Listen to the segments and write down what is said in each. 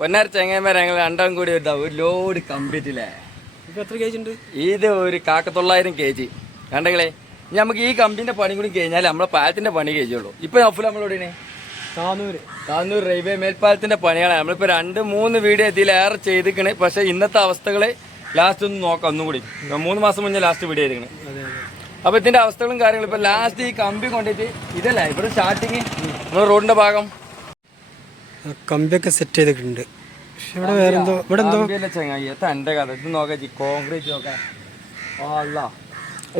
പൊന്നാർ ചെങ്ങന്മാർ ഞങ്ങൾ രണ്ടാം കൂടി ഒരു ലോഡ് കമ്പിറ്റില്ലേ. എത്ര കേജ് ഉണ്ട്? ഇത് ഒരു 900 kg കണ്ടെങ്കിലേ. നമുക്ക് ഈ കമ്പിന്റെ പണി കൂടി കഴിഞ്ഞാൽ നമ്മളെ പാലത്തിന്റെ പണി കഴിയുള്ളൂ. ഇപ്പൊ നഫുൽ നമ്മളോട് താന്നൂർ റെയിൽവേ മേൽപ്പാലത്തിന്റെ പണികളാണ്. നമ്മളിപ്പോ 2-3 വീഡിയോ ഇതിലേറെ ചെയ്തിക്കണ്. പക്ഷെ ഇന്നത്തെ അവസ്ഥകള് ലാസ്റ്റ് ഒന്ന് നോക്കാം. ഒന്നും കൂടി 3 മാസം മുന്നേ ലാസ്റ്റ് വീഡിയോ ചെയ്തിക്കണ്. അപ്പൊ ഇതിന്റെ അവസ്ഥകളും കാര്യങ്ങളും ഇപ്പൊ ലാസ്റ്റ് ഈ കമ്പി കൊണ്ടിട്ട് ഇതല്ല ഇവിടെ സ്റ്റാർട്ടിങ് നമ്മുടെ റോഡിന്റെ ഭാഗം കമ്പിയൊക്കെ സെറ്റ് ചെയ്തിട്ടുണ്ട്. ഇവിടെ വേറെ എന്തോ ഇവിടെ എന്തോ ചെങ്ങായി എന്റെ കഥ ഇത് നോക്കാം. കോൺക്രീറ്റ് നോക്കാം.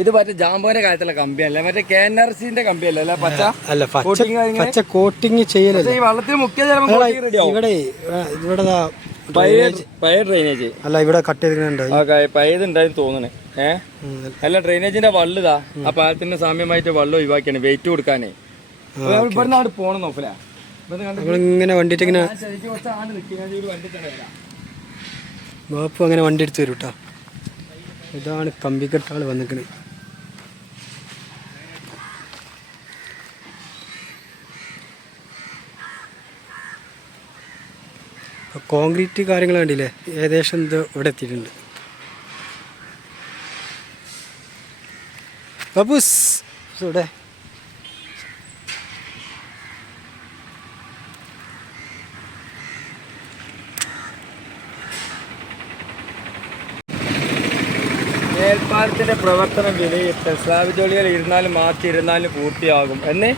ഇത് മറ്റേ ജാമ്പോന്റെ കാര്യത്തിലുള്ള കമ്പിയല്ലേ, മറ്റേ KNRCന്റെ കമ്പിയല്ലേ അല്ല പച്ച അല്ല പച്ച കോട്ടിങ് ചെയ്യലല്ലേ. ഈ വള്ളത്തിൽ മുക്കിയ ഇവിടെ ഇവിടെ പഴയ ഡ്രെയിനേജ് അല്ല ഇവിടെ കട്ട് ചെയ്തിട്ടുണ്ട്. പഴയതുണ്ടായിരുന്നു തോന്നുന്നു. അല്ല ഡ്രെയിനേജിന്റെ വള്ളുതാ ആ പാലത്തിന്റെ സാമ്യമായിട്ട് വള്ളം ഒഴിവാക്കിയാണ് വെയിറ്റ് കൊടുക്കാനേ. ഇവിടുന്ന് അവിടെ പോണം നോക്കില്ല. ഇങ്ങനെ വണ്ടിട്ട് ഇങ്ങനെ ബാപ്പു അങ്ങനെ വണ്ടി എടുത്ത് വരും കേട്ടോ. ഇതാണ് കമ്പിക്കെട്ടാള് വന്നിക്കണ്. കോൺക്രീറ്റ് കാര്യങ്ങൾ കണ്ടില്ലേ, ഏകദേശം ഇത് ഇവിടെ എത്തിയിട്ടുണ്ട്. ബാബൂസ് ഇവിടെ മേൽപ്പാലത്തിന്റെ പ്രവർത്തനം വിലയിരുത്തൽ. സ്ലാബ് ജോലികൾ 24 മാർച്ച് 24 പൂർത്തിയാകും എന്ന്.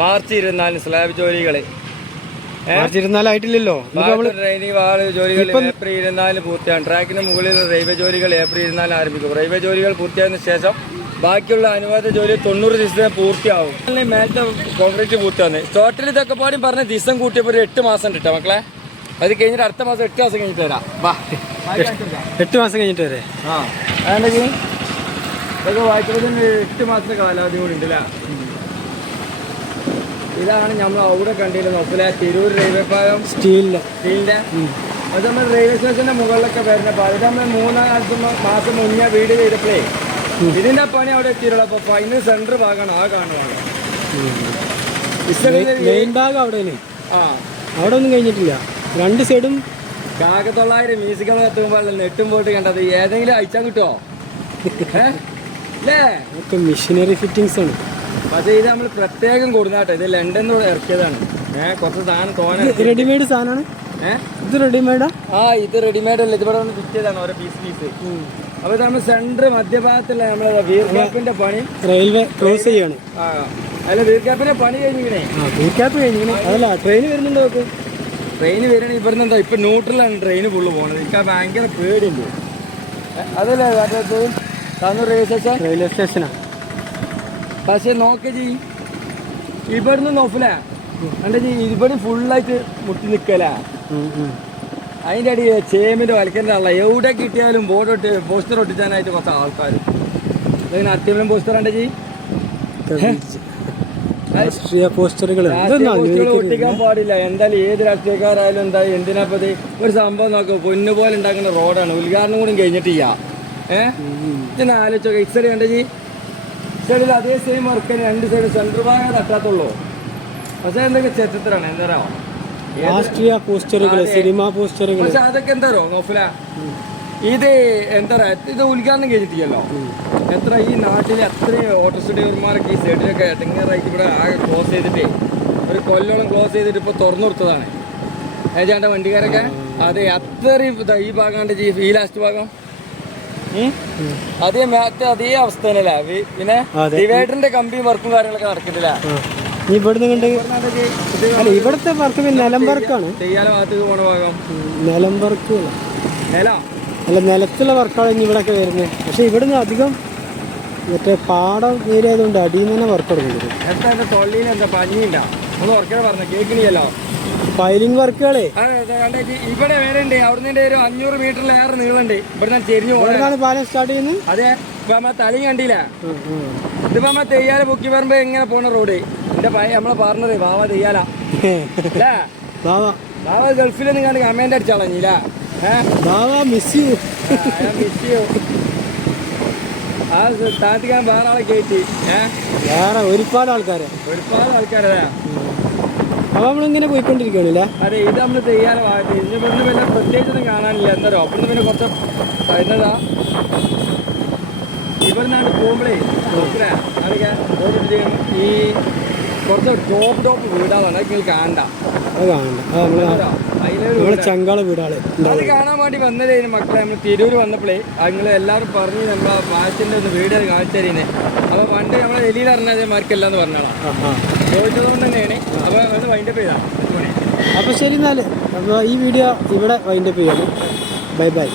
മാർച്ച് 24 സ്ലാബ് ജോലികൾ ആയിട്ടില്ലല്ലോ. ട്രെയിനിങ് വാള് ജോലികൾ ഏപ്രിൽ 24 പൂർത്തിയാകും. ട്രാക്കിന് മുകളിൽ റെയിൽവേ ജോലികൾ ഏപ്രിൽ 24 ആരംഭിക്കും. റെയിൽവേ ജോലികൾ പൂർത്തിയായതിനു ശേഷം ബാക്കിയുള്ള അനുവാദ ജോലി 90 ദിവസം പൂർത്തിയാവും. മേലത്തെ കോൺക്രീറ്റ് പൂർത്തിയാകുന്നത് ടോട്ടൽ ഇതൊക്കെ പാടും പറഞ്ഞ ദിവസം കൂട്ടിയപ്പോൾ ഒരു 8 മാസം കിട്ടാം മക്കളെ. അത് കഴിഞ്ഞിട്ട് അടുത്ത മാസം 8 മാസം കഴിഞ്ഞിട്ട് വരാം. 8 മാസം കഴിഞ്ഞിട്ട് വരെ. അതെങ്കിൽ ഇതൊക്കെ വായിച്ചപ്പോൾ 8 മാസത്തെ കാലാവധി കൂടി ഉണ്ടല്ലേ. ഇതാണ് നമ്മൾ അവിടെ കണ്ടിരുന്നത് നോക്കില്ല, തിരൂർ റെയിൽവേ പാലം സ്റ്റീലിന്റെ. അത് നമ്മൾ റെയിൽവേ സ്റ്റേഷന്റെ മുകളിലൊക്കെ വരുന്ന പാലം. ഇത് നമ്മൾ 3 മാസം മുന്നേ വീട് ചെയ്തപ്പോഴേ ഇതിന്റെ പണി അവിടെ എത്തിയിട്ടുള്ളൂ. അപ്പൊ ഫൈനൽ സെന്റർ ഭാഗമാണ് ആ കാണുവാണ്. മെയിൻ ഭാഗം അവിടെ അവിടെ ഒന്നും കഴിഞ്ഞിട്ടില്ല. 2 സൈഡും 900 മ്യൂസിക്കൽ കത്തുമ്പോൾ നെട്ടും പോയിട്ട് കണ്ടത്. ഏതെങ്കിലും അയച്ചാൽ കിട്ടുമോ അല്ലേ? മെഷീനറി ഫിറ്റിങ്സ് ആണ്. പക്ഷേ ഇത് നമ്മൾ പ്രത്യേകം കൊടുന്നാട്ടെ. ഇത് ലണ്ടനിൽ ഇറക്കിയതാണ്. കുറച്ച് സാധനം തോന്നുന്നു റെഡിമെയ്ഡ് സാധനമാണ്. ഇത് റെഡിമെയ്ഡാ? ഇത് റെഡിമെയ്ഡ് അല്ല, ഇതിവിടെ ഒന്ന് ഫിറ്റ് ചെയ്താണ് ഓരോ പീസ്. അപ്പൊ നമ്മൾ സെന്റർ മധ്യഭാഗത്തുള്ള നമ്മളെ വീർ ക്യാപ്പിന്റെ പണി റെയിൽവേ ക്ലോസ് ചെയ്യാണ്. അല്ല വീർ ക്യാപ്പിന്റെ പണി കഴിഞ്ഞിങ്ങനെ. വീർ ക്യാപ്പ് കഴിഞ്ഞിങ്ങനെ. അതല്ല ട്രെയിൻ വരുന്നുണ്ടോ? ട്രെയിൻ വരണ ഇവിടുന്ന് എന്താ ഇപ്പൊ ന്യൂട്രലാണ് ട്രെയിൻ ഫുള്ള് പോണത്. എനിക്ക് ഭയങ്കര പേടിയുണ്ട്. അതല്ലേ താന്നൂർ റെയിൽവേ സ്റ്റേഷനാണ്. പക്ഷെ നോക്കി ജി ഇവിടുന്ന് നോക്കില്ല എന്റെ ജി ഇവിടെ ഫുള്ളായിട്ട് മുട്ടി നിൽക്കല. അതിൻ്റെ അടി ചേമിൻ്റെ വലക്കൻ്റെ ആളല്ല. എവിടെ കിട്ടിയാലും പോസ്റ്റർ ഒട്ടിച്ചാനായിട്ട് കുറച്ച് ആൾക്കാർ. ഇതിന് അത്യാവശ്യം പോസ്റ്റർ ഉണ്ട് ജി. രാഷ്ട്രീയ പോസ്റ്ററുകൾ ഒട്ടിക്കാൻ പാടില്ല. എന്തായാലും ഏത് രാഷ്ട്രീയക്കാരായാലും എന്താ എന്തിനാപ്പത് ഒരു സംഭവം നോക്കുക. പൊന്നുപോലെ ഉണ്ടാക്കുന്ന റോഡാണ്. ഉദ്ഘാടനം കൂടി കഴിഞ്ഞിട്ടില്ല. ഇങ്ങനെ ആലോചിച്ചോ. ഇസൈഡ് കണ്ട ജി, ഇസൈഡിൽ അതേ സെയിം വർക്ക് 2 സൈഡ് സെൻട്രൽ ഭാഗം തട്ടാത്തുള്ളൂ. പക്ഷെ എന്തൊക്കെ ചെറ്റത്തിലാണ് എന്താ രാഷ്ട്രീയ പോസ്റ്ററുകൾ, സിനിമാ പോസ്റ്ററുകൾ. പക്ഷെ അതൊക്കെ എന്താറോ നോഫല ഇത് എന്താ പറയാ, ഇത് ഉദ്ഘാടനം കഴിഞ്ഞിട്ടില്ലല്ലോ. എത്ര ഈ നാട്ടിലെ അത്രയും ഓട്ടോറിക്ഷ ഡ്രൈവർമാരൊക്കെ ഈ സൈഡിലൊക്കെ എടങ്ങേറായിട്ട് ഇവിടെ ആകെ ക്ലോസ് ചെയ്തിട്ടേ ഒരു കൊല്ലോളം ക്ലോസ് ചെയ്തിട്ട് ഇപ്പോൾ തുറന്നു കൊടുത്തതാണ് ഏജാണ്ട വണ്ടിക്കാരൊക്കെ. അതെ അത്രയും ഈ ഭാഗം കണ്ട ഈ ലാസ്റ്റ് ഭാഗം അതേ മാറ്റ അതേ അവസ്ഥ തന്നെയല്ലേ. പിന്നെ ഡിവൈഡറിന്റെ കമ്പിയും വർക്കും കാര്യങ്ങളൊക്കെ നടക്കുന്നില്ല. ഇവിടുത്തെ വർക്ക് നിലം വർക്കാണ്. തെയ്യാല ഭാഗത്തേക്ക് പോണ ഭാഗം നിലം വർക്ക് അല്ല, നിലത്തുള്ള വർക്കാണ് ഇനി ഇവിടെയൊക്കെ വരുന്നത്. പക്ഷെ ഇവിടുന്ന് അധികം മറ്റേ പാടം ഏരിയ ആയതുകൊണ്ട് അടിയിൽ നിന്ന് തന്നെ വർക്ക് എടുക്കുന്നത്. എന്താ തൊള്ളിയിൽ എന്താ പഞ്ഞിണ്ടാ ഒന്ന് ഉറക്കെ പറഞ്ഞ കേൾക്കണിയല്ലോ. ഫയലിംഗ് വർക്കുകളെ ഇവിടെ വരെ ഉണ്ട്. അവിടുന്ന് ഒരു 500 മീറ്ററിലേറെ നീളുണ്ട്. ഇവിടെ ചെരിഞ്ഞു പോകാനാണ് പാലം സ്റ്റാർട്ട് ചെയ്യുന്നത്. അതെ ഇപ്പൊ നമ്മ തലയും കണ്ടില്ല. ഇതിപ്പോ നമ്മ തെയ്യാല പൊക്കി പറയുമ്പോ എങ്ങനെ പോണ റോഡ് എന്റെ നമ്മളെ പറഞ്ഞത് ബാവ തെയ്യാല ബാവ ഗൾഫിലൊന്നും കണ്ട് കമന്റ് അടിച്ചളഞ്ഞില്ല. മിസ് യു ആ താത്തിക്കാൻ വേറെ ആളെ കയറ്റി. വേറെ ഒരുപാട് ആൾക്കാരെ ഒരുപാട് ആൾക്കാരതാ. അപ്പോൾ നമ്മളിങ്ങനെ പോയിക്കൊണ്ടിരിക്കുകയാണല്ലേ. അതെ, ഇത് നമ്മൾ ചെയ്യാറ് ഭാഗത്ത് ഇതിന് ഇവിടുന്ന് പിന്നെ പ്രത്യേകിച്ചൊന്നും കാണാനില്ല. എന്താ പറയുക, അവിടുന്ന് പിന്നെ കുറച്ച് വരുന്നതാ ഇവിടുന്നാണ്ട് പോകുമ്പോഴേ അറിയാം ഈ കുറച്ച് ടോപ്പ് വീടാണ്. അതൊക്കെ നിങ്ങൾ കാണണ്ട. അത് കാണണ്ട. നമ്മളെ ചങ്കാള വീടാള് അത് കാണാൻ വേണ്ടി വന്നതേന് മക്കളെ. നമ്മൾ തിരൂർ വന്നപ്പോഴേ നിങ്ങൾ എല്ലാവരും പറഞ്ഞ് നമ്മളെ വാച്ചിൻ്റെ ഒന്ന് വീഡിയോ കാണിച്ചു തരീനെ. അപ്പോൾ പണ്ട് നമ്മളെ വെളിയിൽ അറിഞ്ഞാൽ മാർക്കല്ല എന്ന് പറഞ്ഞോളാം. ചോദിച്ചതുകൊണ്ട് തന്നെയാണ്. അപ്പോൾ അത് വൈൻഡപ്പ് ചെയ്താണ്. അപ്പോൾ ശരി എന്നാൽ അപ്പോൾ ഈ വീഡിയോ ഇവിടെ വൈൻഡപ്പ് ചെയ്യാണ്. Bye bye.